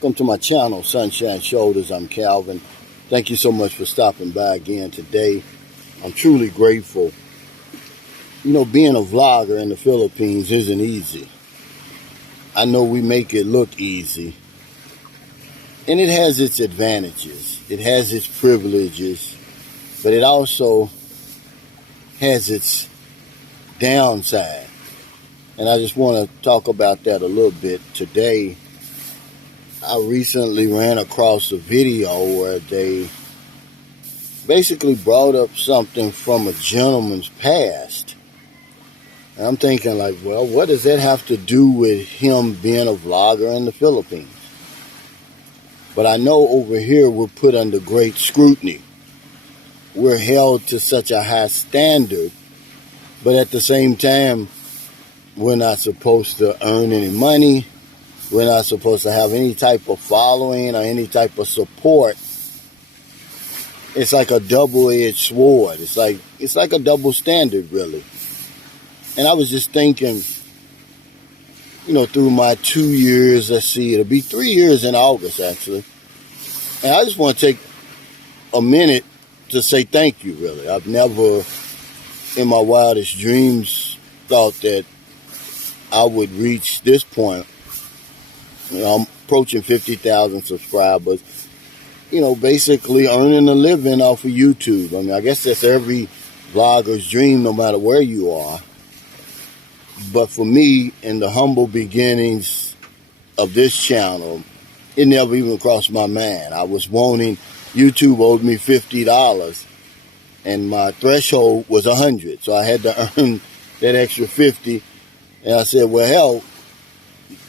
Welcome to my channel, Sunshine Shoulders. I'm Calvin. Thank you so much for stopping by again today. I'm truly grateful. You know, being a vlogger in the Philippines isn't easy. I know we make it look easy. And it has its advantages. It has its privileges. But it also has its downside. And I just want to talk about that a little bit today. I recently ran across a video where they basically brought up something from a gentleman's past. And I'm thinking like, well, what does that have to do with him being a vlogger in the Philippines? But I know over here we're put under great scrutiny. We're held to such a high standard, but at the same time, we're not supposed to earn any money. We're not supposed to have any type of following or any type of support. It's like a double-edged sword. It's like a double standard, really. And I was just thinking, you know, through my 2 years, let's see, it'll be 3 years in August, actually. And I just want to take a minute to say thank you, really. I've never, in my wildest dreams, thought that I would reach this point. You know, I'm approaching 50,000 subscribers, you know, basically earning a living off of YouTube. I mean, I guess that's every vlogger's dream, no matter where you are. But for me, in the humble beginnings of this channel, it never even crossed my mind. I was wanting, YouTube owed me $50, and my threshold was 100. So I had to earn that extra 50. And I said, well, hell,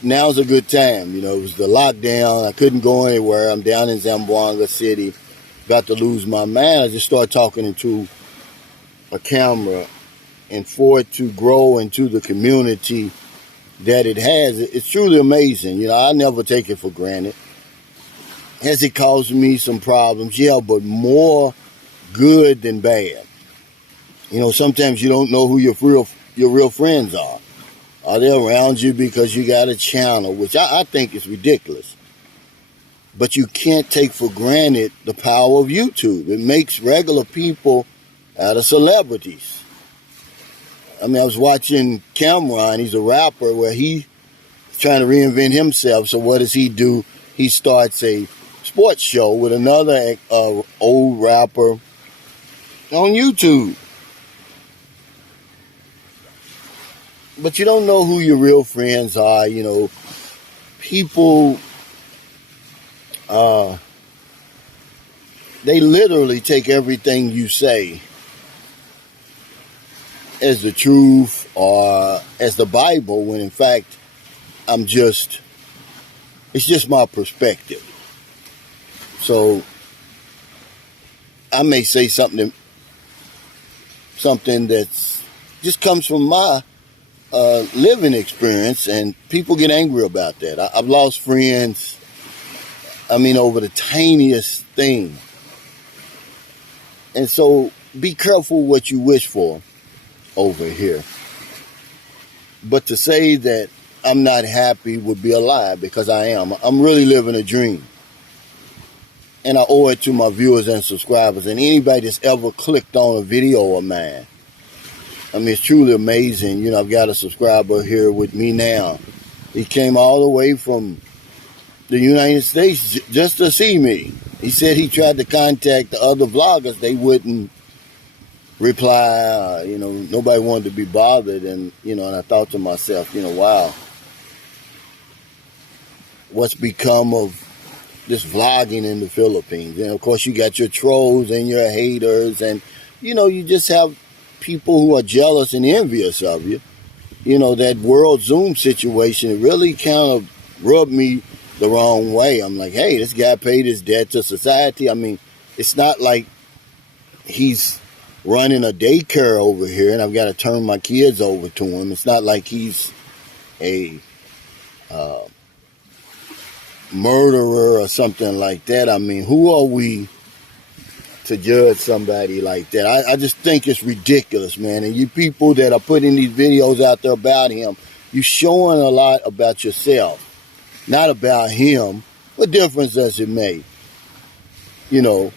now's a good time. You know, it was the lockdown. I couldn't go anywhere. I'm down in Zamboanga City, about to lose my mind. I just started talking into a camera, and for it to grow into the community that it has, it's truly amazing. You know, I never take it for granted. Has it caused me some problems? Yeah, but more good than bad. You know, sometimes you don't know who your real friends are. Are they around you because you got a channel, which I think is ridiculous. But you can't take for granted the power of YouTube. It makes regular people out of celebrities. I mean, I was watching Cameron, he's a rapper, where he's trying to reinvent himself. So what does he do? He starts a sports show with another old rapper on YouTube. But you don't know who your real friends are. You know, people, they literally take everything you say as the truth or as the Bible, when in fact, it's just my perspective. So I may say something that's just comes from my living experience, and people get angry about that. I've lost friends, I mean, over the tiniest thing. And so be careful what you wish for over here. But to say that I'm not happy would be a lie, because I am. I'm really living a dream. And I owe it to my viewers and subscribers and anybody that's ever clicked on a video of mine. I mean, it's truly amazing. You know, I've got a subscriber here with me now. He came all the way from the United States just to see me. He said he tried to contact the other vloggers. They wouldn't reply. You know, nobody wanted to be bothered. And, you know, and I thought to myself, you know, wow, what's become of this vlogging in the Philippines? And, of course, you got your trolls and your haters. And, you know, you just have people who are jealous and envious of you. You know, that World Zoom situation really kind of rubbed me the wrong way. I'm like, hey, this guy paid his debt to society. I mean, it's not like he's running a daycare over here and I've got to turn my kids over to him. It's not like he's a murderer or something like that. I mean, who are we to judge somebody like that? I just think it's ridiculous, man. And you people that are putting these videos out there about him, you're showing a lot about yourself, not about him What difference does it make? You know,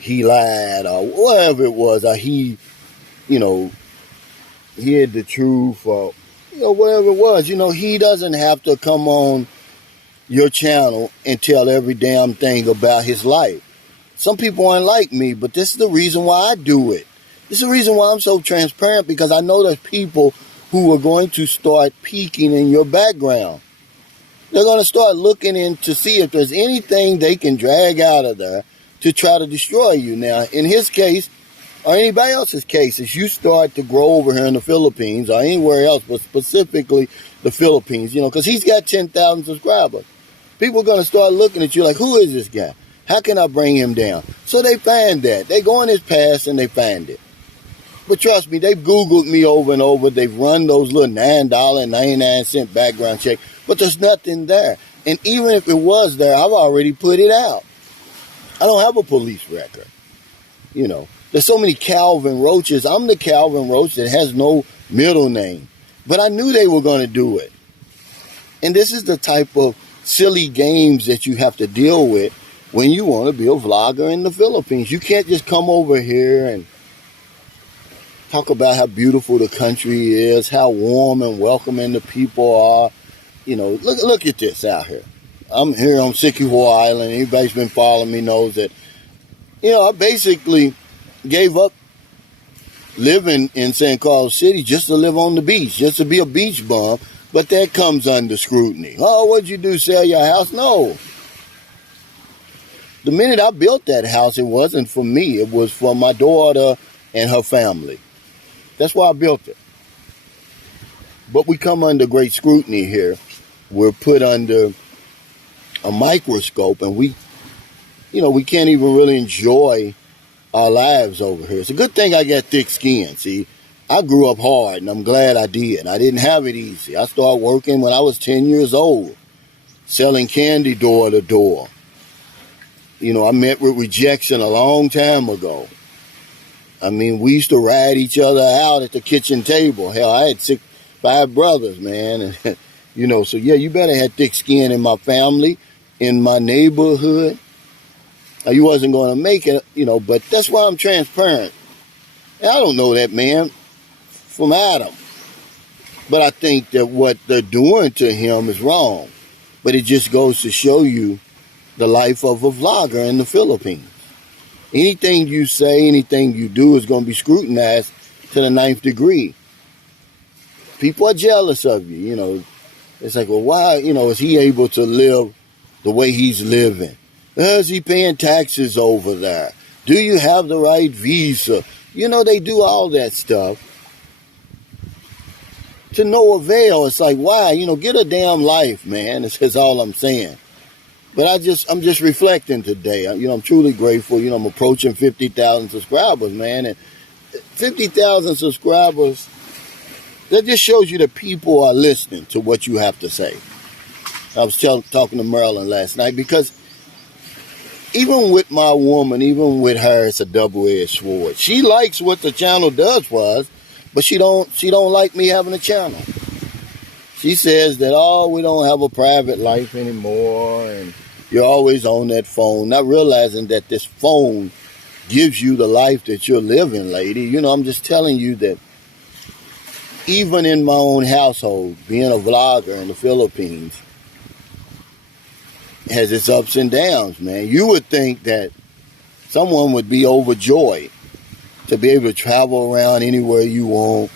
he lied or whatever it was, or he, you know, hid the truth or, you know, whatever it was. You know, he doesn't have to come on your channel and tell every damn thing about his life. Some people aren't like me, but this is the reason why I do it. This is the reason why I'm so transparent, because I know there's people who are going to start peeking in your background. They're going to start looking in to see if there's anything they can drag out of there to try to destroy you. Now, in his case, or anybody else's case, as you start to grow over here in the Philippines or anywhere else, but specifically the Philippines, you know, because he's got 10,000 subscribers. People are going to start looking at you like, who is this guy? How can I bring him down? So they find that. They go in his past and they find it. But trust me, they've Googled me over and over. They've run those little $9.99 background check, but there's nothing there. And even if it was there, I've already put it out. I don't have a police record. You know, there's so many Calvin Roaches. I'm the Calvin Roach that has no middle name. But I knew they were going to do it. And this is the type of silly games that you have to deal with when you want to be a vlogger in the Philippines. You can't just come over here and talk about how beautiful the country is, how warm and welcoming the people are. You know, look at this out here. I'm here on Siquijor Island. Anybody's been following me knows that, you know, I basically gave up living in San Carlos City just to live on the beach, just to be a beach bum. But that comes under scrutiny. Oh, what'd you do, sell your house? No. The minute I built that house, it wasn't for me. It was for my daughter and her family. That's why I built it. But we come under great scrutiny here. We're put under a microscope, and we can't even really enjoy our lives over here. It's a good thing I got thick skin. See, I grew up hard, and I'm glad I did. I didn't have it easy. I started working when I was 10 years old, selling candy door to door. You know, I met with rejection a long time ago. I mean, we used to ride each other out at the kitchen table. Hell, I had 5 brothers, man. And, you know, so yeah, you better have thick skin in my family, in my neighborhood. Now, you wasn't going to make it, you know, but that's why I'm transparent. And I don't know that man from Adam. But I think that what they're doing to him is wrong. But it just goes to show you the life of a vlogger in the Philippines. Anything you say, anything you do is going to be scrutinized to the 9th degree. People are jealous of you, you know. It's like, well, why, you know, is he able to live the way he's living? Is he paying taxes over there? Do you have the right visa? You know, they do all that stuff to no avail. It's like, why? You know, get a damn life, man. That's all I'm saying. But I'm just reflecting today. You know, I'm truly grateful. You know, I'm approaching 50,000 subscribers, man. And 50,000 subscribers, that just shows you that people are listening to what you have to say. I was talking to Marilyn last night, because even with my woman, even with her, it's a double-edged sword. She likes what the channel does for us, but she don't like me having a channel. She says that, oh, we don't have a private life anymore, and you're always on that phone, not realizing that this phone gives you the life that you're living, lady. You know, I'm just telling you that even in my own household, being a vlogger in the Philippines has its ups and downs, man. You would think that someone would be overjoyed to be able to travel around anywhere you want,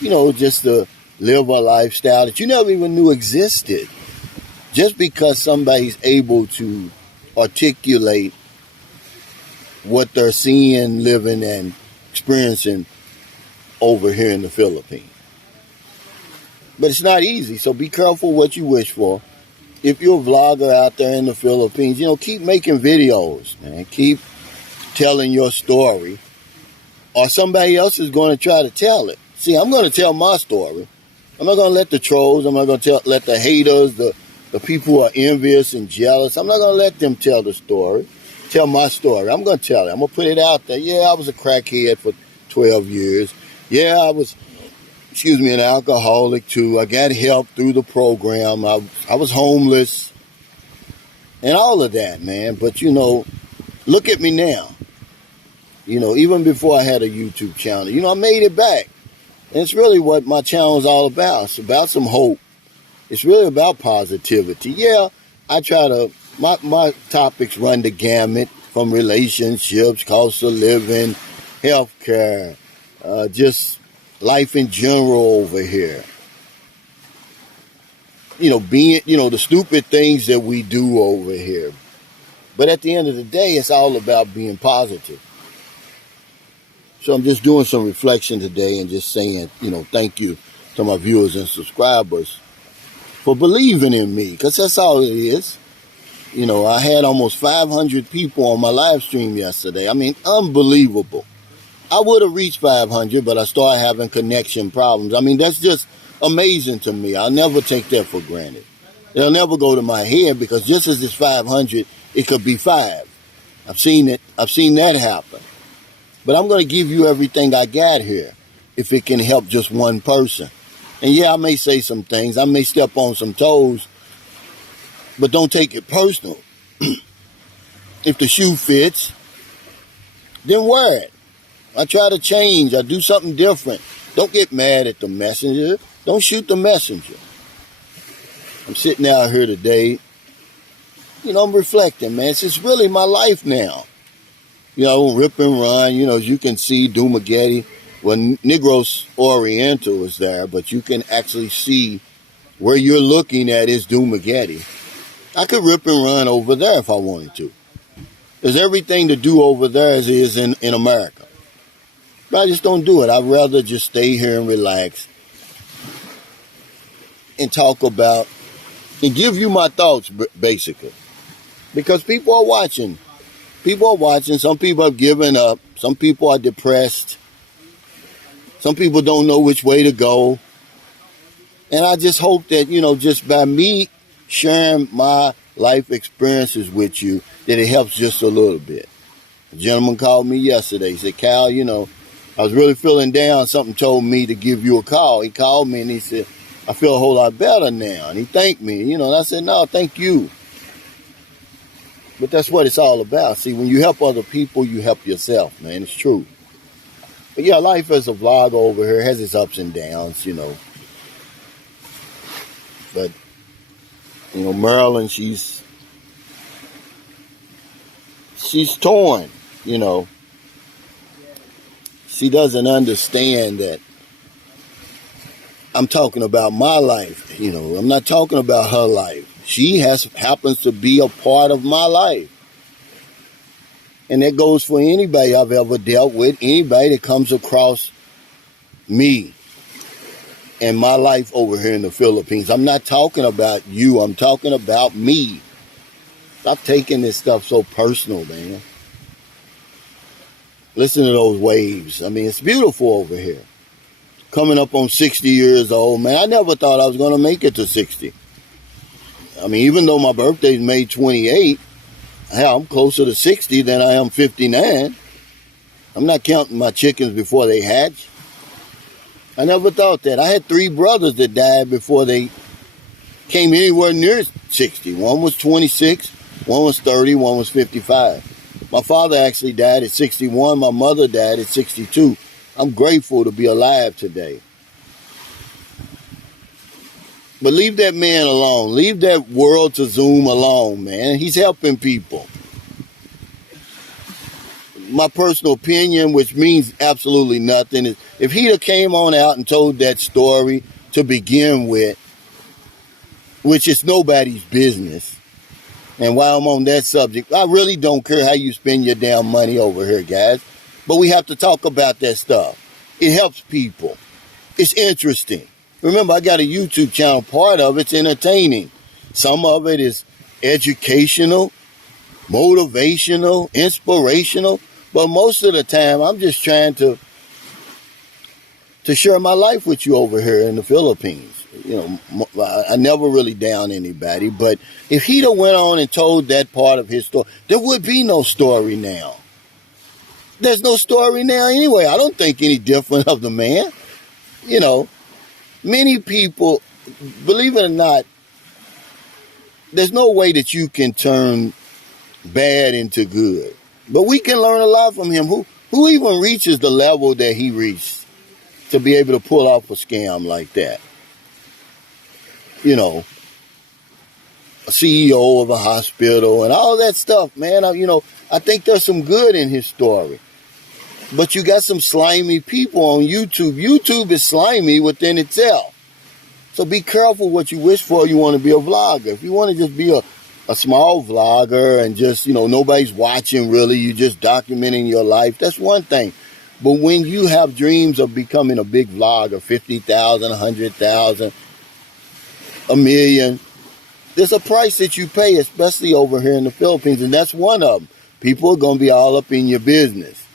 you know, just to live a lifestyle that you never even knew existed. Just because somebody's able to articulate what they're seeing, living, and experiencing over here in the Philippines. But it's not easy, so be careful what you wish for. If you're a vlogger out there in the Philippines, you know, keep making videos, man. Keep telling your story, or somebody else is going to try to tell it. See, I'm going to tell my story. I'm not going to let the trolls, I'm not going to let the haters, the people who are envious and jealous, I'm not going to let them tell the story. Tell my story. I'm going to tell it. I'm going to put it out there. Yeah, I was a crackhead for 12 years. Yeah, I was, an alcoholic too. I got help through the program. I was homeless. and all of that, man. But, look at me now. Even before I had a YouTube channel, I made it back. And it's really what my channel is all about. It's about some hope. It's really about positivity. Yeah, I try to, my topics run the gamut from relationships, cost of living, healthcare, just life in general over here. Being, the stupid things that we do over here. But at the end of the day, it's all about being positive. So I'm just doing some reflection today and just saying, thank you to my viewers and subscribers for believing in me, because that's all it is. I had almost 500 people on my live stream yesterday. I mean, unbelievable. I would have reached 500, but I started having connection problems. I mean, that's just amazing to me. I'll never take that for granted. It'll never go to my head, because just as it's 500, it could be 5. I've seen it. I've seen that happen. But I'm going to give you everything I got here if it can help just one person. And yeah, I may say some things. I may step on some toes, but don't take it personal. If the shoe fits, then wear it. I try to change. I do something different. Don't get mad at the messenger. Don't shoot the messenger. I'm sitting out here today. I'm reflecting, man. It's really my life now. Rip and run. As you can see, Dumagetti. Well, Negros Oriental is there, but you can actually see where you're looking at is Dumagetti. I could rip and run over there if I wanted to. There's everything to do over there as is in America. But I just don't do it. I'd rather just stay here and relax and talk about and give you my thoughts, basically. Because people are watching. People are watching. Some people have given up. Some people are depressed. Some people don't know which way to go. And I just hope that, just by me sharing my life experiences with you, that it helps just a little bit. A gentleman called me yesterday. He said, Cal, I was really feeling down. Something told me to give you a call. He called me and he said, I feel a whole lot better now. And he thanked me, and I said, no, thank you. But that's what it's all about. See, when you help other people, you help yourself, man. It's true. But yeah, life as a vlogger over here has its ups and downs, But, Marilyn, she's torn, She doesn't understand that I'm talking about my life, I'm not talking about her life. She happens to be a part of my life. And that goes for anybody I've ever dealt with, anybody that comes across me and my life over here in the Philippines. I'm not talking about you. I'm talking about me. Stop taking this stuff so personal, man. Listen to those waves. I mean, it's beautiful over here. Coming up on 60 years old, man. I never thought I was going to make it to 60. I mean, even though my birthday's May 28, hell, I'm closer to 60 than I am 59. I'm not counting my chickens before they hatch. I never thought that. I had 3 brothers that died before they came anywhere near 60. One was 26, one was 30, one was 55. My father actually died at 61. My mother died at 62. I'm grateful to be alive today. But leave that man alone. Leave that world to Zoom alone, man. He's helping people. My personal opinion, which means absolutely nothing, is if he'd have came on out and told that story to begin with, which is nobody's business, and while I'm on that subject, I really don't care how you spend your damn money over here, guys. But we have to talk about that stuff. It helps people. It's interesting. Remember, I got a YouTube channel. Part of it's entertaining. Some of it is educational, motivational, inspirational. But most of the time, I'm just trying to share my life with you over here in the Philippines. I never really down anybody. But if he'd have went on and told that part of his story, there would be no story now. There's no story now anyway. I don't think any different of the man. Many people, believe it or not, there's no way that you can turn bad into good. But we can learn a lot from him. Who even reaches the level that he reached to be able to pull off a scam like that? You know, a CEO of a hospital and all that stuff, man. I think there's some good in his story. But you got some slimy people on YouTube. YouTube is slimy within itself. So be careful what you wish for. You want to be a vlogger. If you want to just be a small vlogger and just, nobody's watching really, you just documenting your life, that's one thing. But when you have dreams of becoming a big vlogger, 50,000, 100,000, a million, there's a price that you pay, especially over here in the Philippines, and that's one of them. People are going to be all up in your business.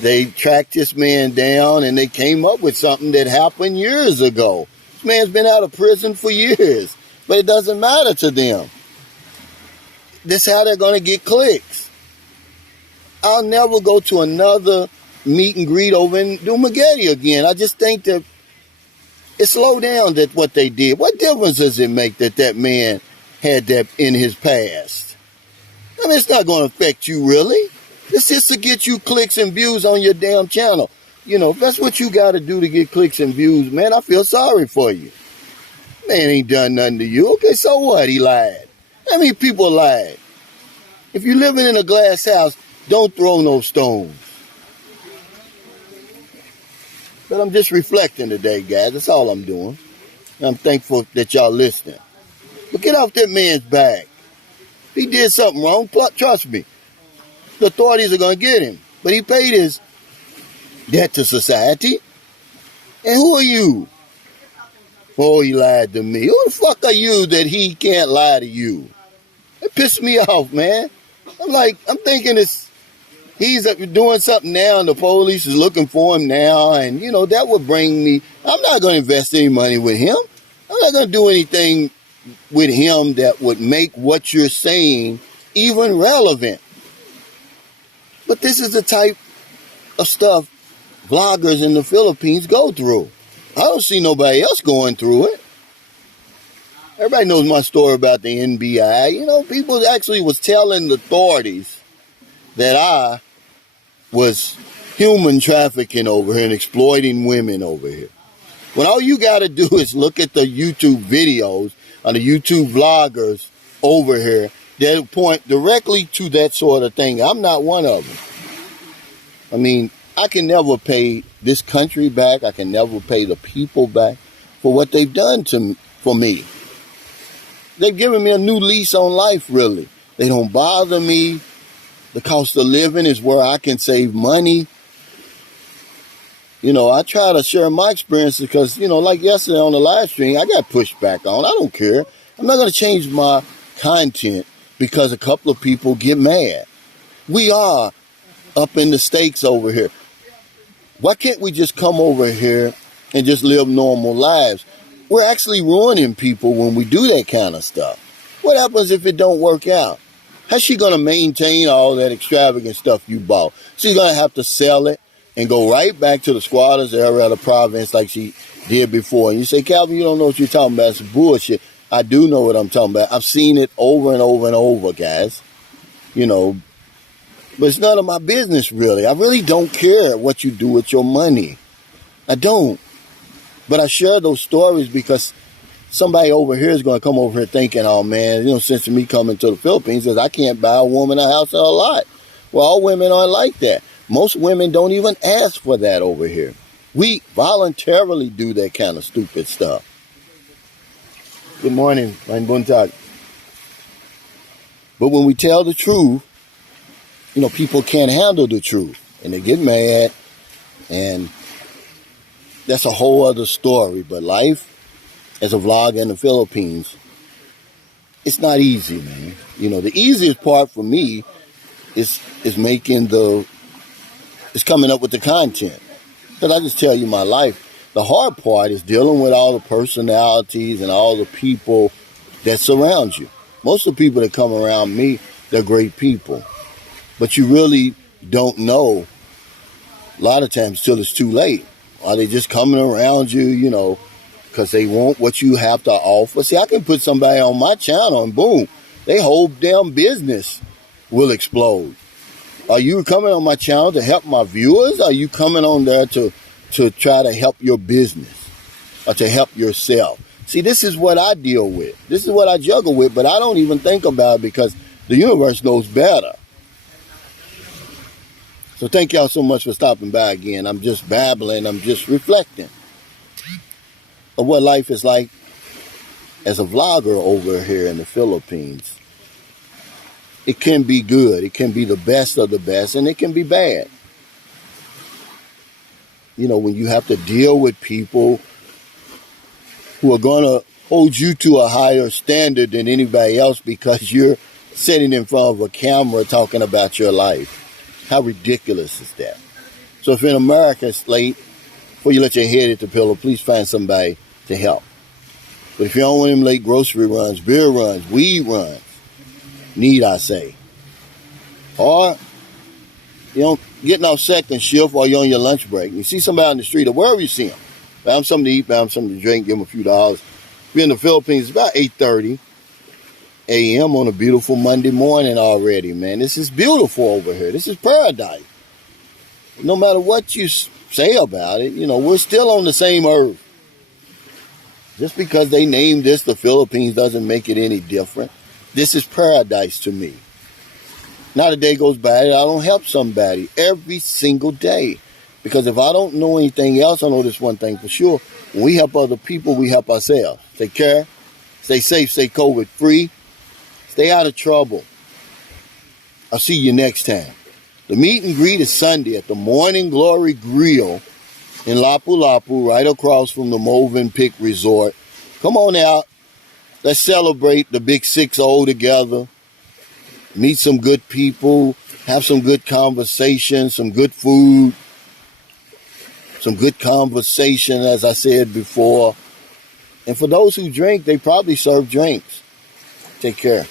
They tracked this man down, and they came up with something that happened years ago. This man's been out of prison for years, but it doesn't matter to them. This is how they're going to get clicks. I'll never go to another meet and greet over in Dumaguete again. I just think that it's low down that what they did. What difference does it make that man had that in his past? I mean, it's not going to affect you really. It's just to get you clicks and views on your damn channel. If that's what you got to do to get clicks and views, man, I feel sorry for you. Man ain't done nothing to you. Okay, so what? He lied. How many people lied? If you're living in a glass house, don't throw no stones. But I'm just reflecting today, guys. That's all I'm doing. And I'm thankful that y'all listening. But get off that man's back. If he did something wrong, trust me, the authorities are going to get him. But he paid his debt to society. And who are you? Oh, he lied to me. Who the fuck are you that he can't lie to you? It pissed me off, man. I'm thinking he's doing something now and the police is looking for him now. And, that would bring me, I'm not going to invest any money with him. I'm not going to do anything with him that would make what you're saying even relevant. But this is the type of stuff vloggers in the Philippines go through. I don't see nobody else going through it. Everybody knows my story about the NBI. People actually was telling the authorities that I was human trafficking over here and exploiting women over here. When all you got to do is look at the YouTube videos of the YouTube vloggers over here, they'll point directly to that sort of thing. I'm not one of them. I mean, I can never pay this country back. I can never pay the people back for what they've done for me. They've given me a new lease on life, really. They don't bother me. The cost of living is where I can save money. I try to share my experiences because, like yesterday on the live stream, I got pushed back on. I don't care. I'm not going to change my content because a couple of people get mad. We are up in the stakes over here. Why can't we just come over here and just live normal lives? We're actually ruining people when we do that kind of stuff. What happens if it don't work out? How's she going to maintain all that extravagant stuff you bought? She's going to have to sell it and go right back to the squatters area of the province like she did before. And you say, Calvin, you don't know what you're talking about. It's bullshit. I do know what I'm talking about. I've seen it over and over and over, guys. But it's none of my business, really. I really don't care what you do with your money. I don't. But I share those stories because somebody over here is going to come over here thinking, oh, man, since me coming to the Philippines, I can't buy a woman a house or a lot. Well, all women aren't like that. Most women don't even ask for that over here. We voluntarily do that kind of stupid stuff. Good morning, mein Buntag. But when we tell the truth, people can't handle the truth. And they get mad. And that's a whole other story. But life as a vlogger in the Philippines, it's not easy, man. The easiest part for me is coming up with the content. But I just tell you my life. The hard part is dealing with all the personalities and all the people that surround you. Most of the people that come around me, they're great people. But you really don't know a lot of times till it's too late. Are they just coming around you, because they want what you have to offer. See, I can put somebody on my channel and boom, their whole damn business will explode. Are you coming on my channel to help my viewers? Are you coming on there to try to help your business or to help yourself? See, this is what I deal with. This is what I juggle with, but I don't even think about it because the universe knows better. So thank y'all so much for stopping by again. I'm just babbling. I'm just reflecting of what life is like as a vlogger over here in the Philippines. It can be good. It can be the best of the best, and it can be bad. You know, when you have to deal with people who are going to hold you to a higher standard than anybody else because you're sitting in front of a camera talking about your life. How ridiculous is that? So if in America it's late, before you let your head hit the pillow, please find somebody to help. But if you don't want them late grocery runs, beer runs, weed runs, need I say, or you know, getting off second shift while you're on your lunch break, and you see somebody on the street or wherever you see them, buy them something to eat, buy them something to drink, give them a few dollars. If you're in the Philippines, it's about 8:30 a.m. on a beautiful Monday morning already, man. This is beautiful over here. This is paradise. No matter what you say about it, you know, we're still on the same earth. Just because they named this the Philippines doesn't make it any different. This is paradise to me. Not a day goes by that I don't help somebody every single day. Because if I don't know anything else, I know this one thing for sure. When we help other people, we help ourselves. Take care, stay safe, stay COVID free, stay out of trouble. I'll see you next time. The meet and greet is Sunday at the Morning Glory Grill in Lapu-Lapu, right across from the Movenpick Resort. Come on out. Let's celebrate the big 6-0 together. Meet some good people. Have some good conversation, some good food. Some good conversation, as I said before. And for those who drink, they probably serve drinks. Take care.